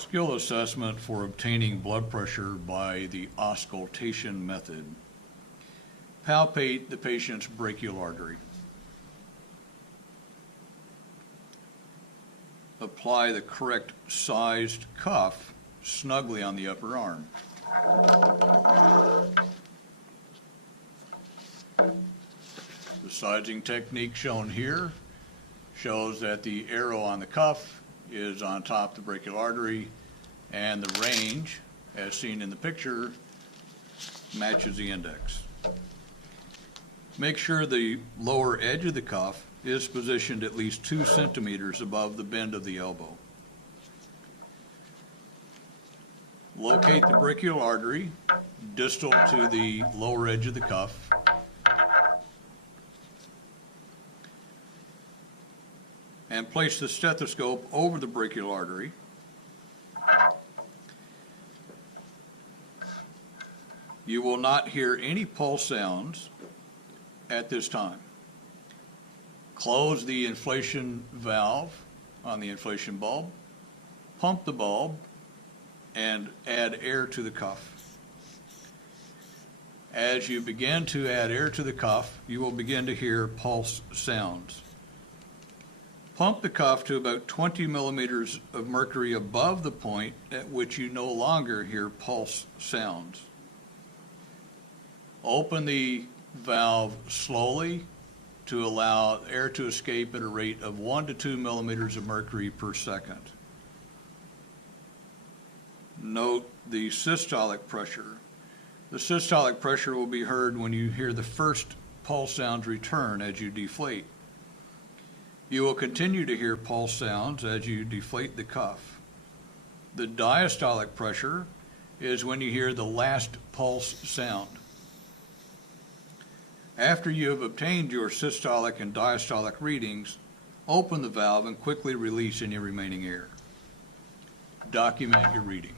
Skill assessment for obtaining blood pressure by the auscultation method. Palpate the patient's brachial artery. Apply the correct sized cuff snugly on the upper arm. The sizing technique shown here shows that the arrow on the cuff is on top of the brachial artery, and the range, as seen in the picture, matches the index. Make sure the lower edge of the cuff is positioned at least 2 centimeters above the bend of the elbow. Locate the brachial artery distal to the lower edge of the cuff. And place the stethoscope over the brachial artery. You will not hear any pulse sounds at this time. Close the inflation valve on the inflation bulb, pump the bulb, and add air to the cuff. As you begin to add air to the cuff, you will begin to hear pulse sounds. Pump the cuff to about 20 millimeters of mercury above the point at which you no longer hear pulse sounds. Open the valve slowly to allow air to escape at a rate of 1 to 2 millimeters of mercury per second. Note the systolic pressure. The systolic pressure will be heard when you hear the first pulse sounds return as you deflate. You will continue to hear pulse sounds as you deflate the cuff. The diastolic pressure is when you hear the last pulse sound. After you have obtained your systolic and diastolic readings, open the valve and quickly release any remaining air. Document your reading.